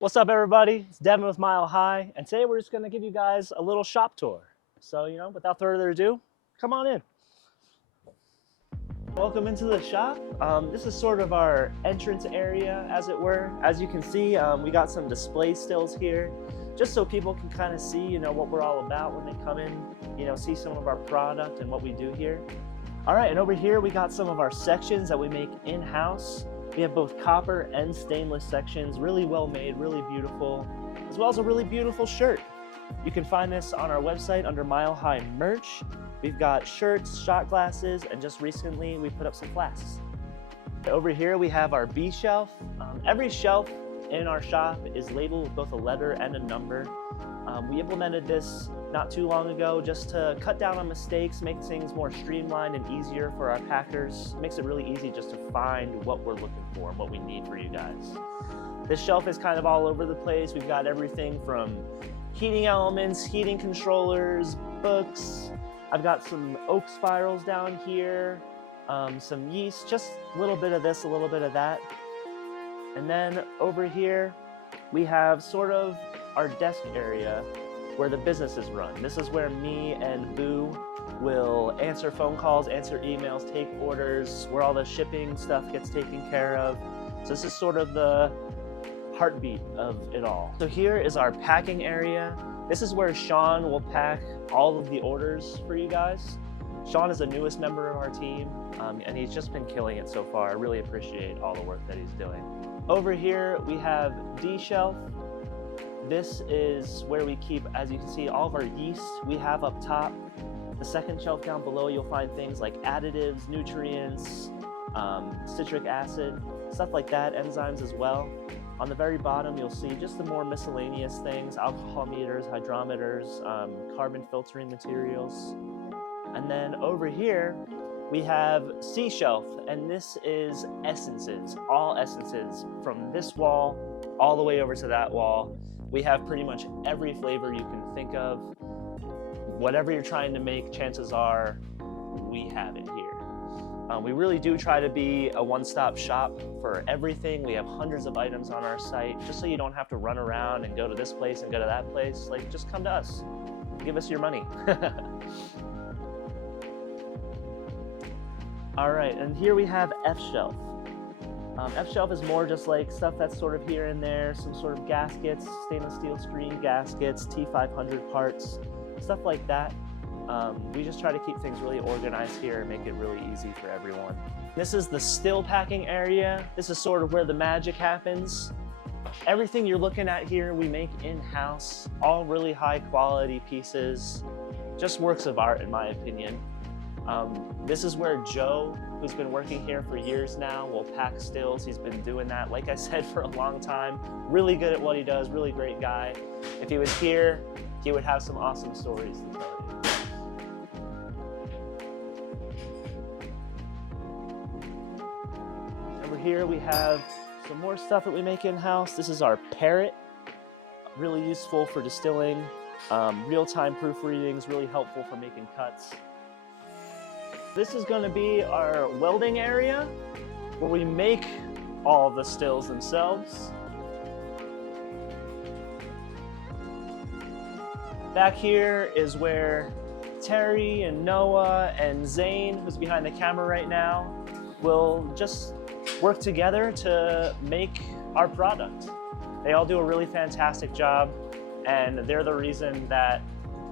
What's up, everybody? It's Devin with Mile High, and today we're just going to give you guys a little shop tour. So, without further ado, come on in. Welcome into the shop. This is sort of our entrance area, as it were. As you can see, we got some display stills here, just so people can kind of see, what we're all about when they come in, see some of our product and what we do here. All right, and over here we got some of our sections that we make in-house. We have both copper and stainless sections, really well made, really beautiful, as well as a really beautiful shirt. You can find this on our website under Mile High Merch. We've got shirts, shot glasses, and just recently we put up some flasks. Over here we have our B shelf. Every shelf in our shop is labeled with both a letter and a number. We implemented this not too long ago just to cut down on mistakes, make things more streamlined and easier for our packers. It makes it really easy just to find what we're looking for and what we need for you guys. This shelf is kind of all over the place. We've got everything from heating elements, heating controllers, books. I've got some oak spirals down here, some yeast, just a little bit of this, a little bit of that. And then over here, we have sort of our desk area where the business is run. This is where me and Boo will answer phone calls, answer emails, take orders, where all the shipping stuff gets taken care of. So this is sort of the heartbeat of it all. So here is our packing area. This is where Sean will pack all of the orders for you guys. Sean is the newest member of our team, and he's just been killing it so far. I really appreciate all the work that he's doing. Over here, we have D shelf. This is where we keep, as you can see, all of our yeast we have up top. The second shelf down below, you'll find things like additives, nutrients, citric acid, stuff like that, enzymes as well. On the very bottom, you'll see just the more miscellaneous things, alcohol meters, hydrometers, carbon filtering materials. And then over here, we have C shelf, and this is essences, all essences from this wall all the way over to that wall. We have pretty much every flavor you can think of. Whatever you're trying to make, chances are we have it here. We really do try to be a one-stop shop for everything. We have hundreds of items on our site, just so you don't have to run around and go to this place and go to that place. Like, just come to us. Give us your money. All right, and here we have F shelf. F shelf is more just like stuff that's sort of here and there, some sort of gaskets, stainless steel screen gaskets, T500 parts, stuff like that. We just try to keep things really organized here and make it really easy for everyone. This is the still packing area. This is sort of where the magic happens. Everything you're looking at here, we make in-house, all really high quality pieces, just works of art in my opinion. This is where Joe, who's been working here for years now, will pack stills. He's been doing that, like I said, for a long time. Really good at what he does, really great guy. If he was here, he would have some awesome stories to tell you. Over here we have some more stuff that we make in-house. This is our parrot, really useful for distilling, real-time proofreadings, really helpful for making cuts. This is going to be our welding area where we make all of the stills themselves. Back here is where Terry and Noah and Zane, who's behind the camera right now, will just work together to make our product. They all do a really fantastic job, and they're the reason that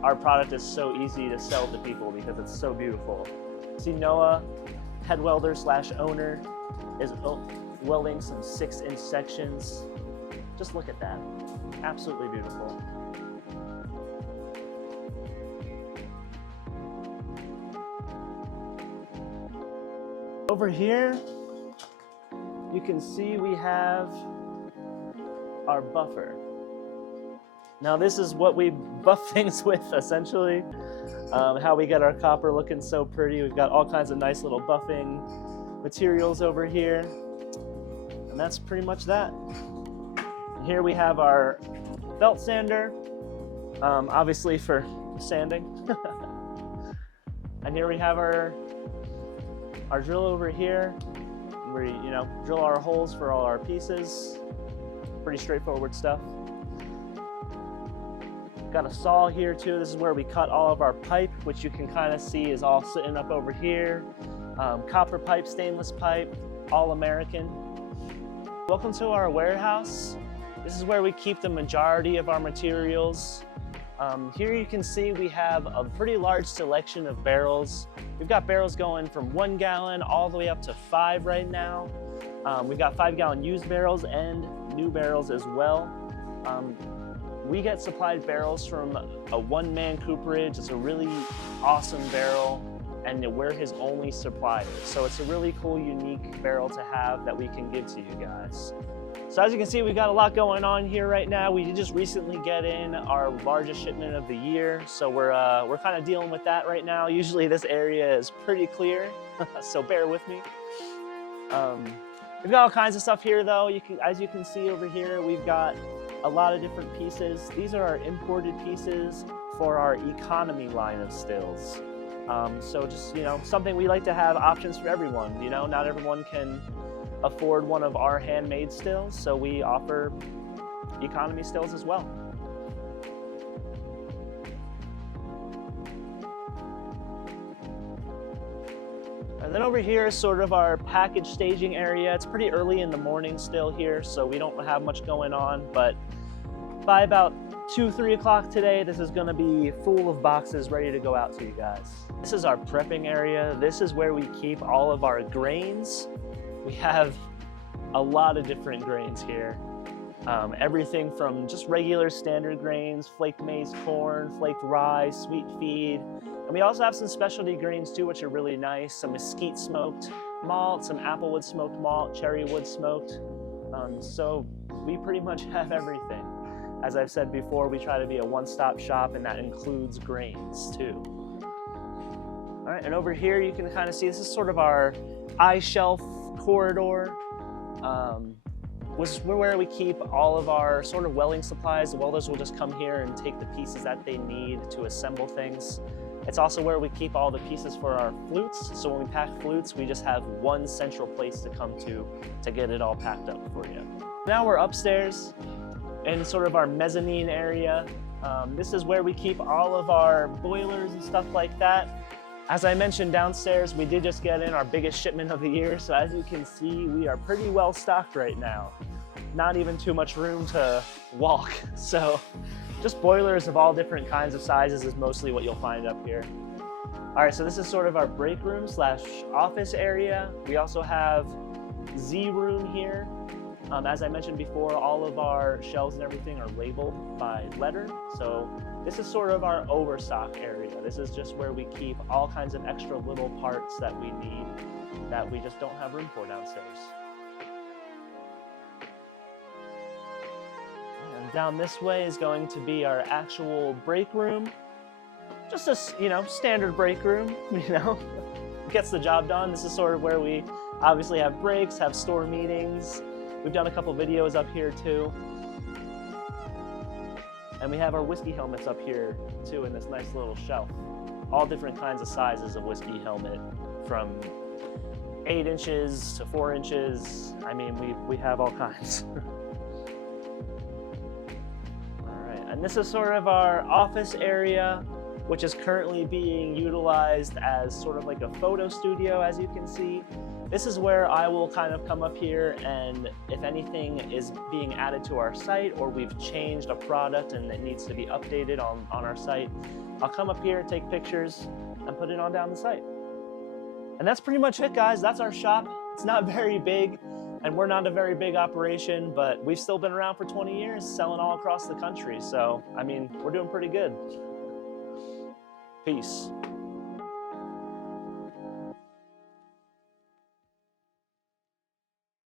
our product is so easy to sell to people because it's so beautiful. See Noah, head welder / owner, is welding some 6-inch sections. Just look at that. Absolutely beautiful. Over here, you can see we have our buffer. Now this is what we buff things with, essentially. How we get our copper looking so pretty. We've got all kinds of nice little buffing materials over here. And that's pretty much that. And here we have our belt sander, obviously for sanding. And here we have our drill over here, where we drill our holes for all our pieces. Pretty straightforward stuff. Got a saw here too. This is where we cut all of our pipe, which you can kind of see is all sitting up over here. Copper pipe, stainless pipe, all American. Welcome to our warehouse. This is where we keep the majority of our materials. Here you can see we have a pretty large selection of barrels. We've got barrels going from 1 gallon all the way up to 5 right now. We've got 5-gallon used barrels and new barrels as well. We get supplied barrels from a one-man cooperage. It's a really awesome barrel, and we're his only supplier. So it's a really cool, unique barrel to have that we can give to you guys. So as you can see, we've got a lot going on here right now. We did just recently get in our largest shipment of the year, so we're kind of dealing with that right now. Usually this area is pretty clear, so bear with me. We've got all kinds of stuff here though. As you can see over here, we've got a lot of different pieces. These are our imported pieces for our economy line of stills. So just, something we like to have options for everyone. Not everyone can afford one of our handmade stills, so we offer economy stills as well. And then over here is sort of our package staging area. It's pretty early in the morning still here, so we don't have much going on, but by about 2-3 o'clock today, this is gonna be full of boxes ready to go out to you guys. This is our prepping area. This is where we keep all of our grains. We have a lot of different grains here. Everything from just regular standard grains, flaked maize corn, flaked rye, sweet feed. And we also have some specialty grains too, which are really nice. Some mesquite smoked malt, some applewood smoked malt, cherrywood smoked. So we pretty much have everything. As I've said before, we try to be a one-stop shop, and that includes grains too. All right, and over here you can kind of see, this is sort of our I-shelf corridor. Where we keep all of our sort of welding supplies. The welders will just come here and take the pieces that they need to assemble things. It's also where we keep all the pieces for our flutes. So when we pack flutes, we just have one central place to come to get it all packed up for you. Now we're upstairs in sort of our mezzanine area. This is where we keep all of our boilers and stuff like that. As I mentioned downstairs, we did just get in our biggest shipment of the year. So as you can see, we are pretty well stocked right now. Not even too much room to walk. So just boilers of all different kinds of sizes is mostly what you'll find up here. All right, so this is sort of our break room / office area. We also have Z room here. As I mentioned before, all of our shelves and everything are labeled by letter. So this is sort of our overstock area. This is just where we keep all kinds of extra little parts that we need that we just don't have room for downstairs. And down this way is going to be our actual break room. Just a, standard break room, gets the job done. This is sort of where we obviously have breaks, have store meetings. We've done a couple videos up here too. And we have our whiskey helmets up here too in this nice little shelf. All different kinds of sizes of whiskey helmet, from 8 inches to 4 inches. I mean, we have all kinds. All right, and this is sort of our office area, which is currently being utilized as sort of like a photo studio, as you can see. This is where I will kind of come up here, and if anything is being added to our site or we've changed a product and it needs to be updated on our site, I'll come up here, take pictures, and put it on down the site. And that's pretty much it, guys. That's our shop. It's not very big, and we're not a very big operation, but we've still been around for 20 years, selling all across the country. So, I mean, we're doing pretty good. Peace.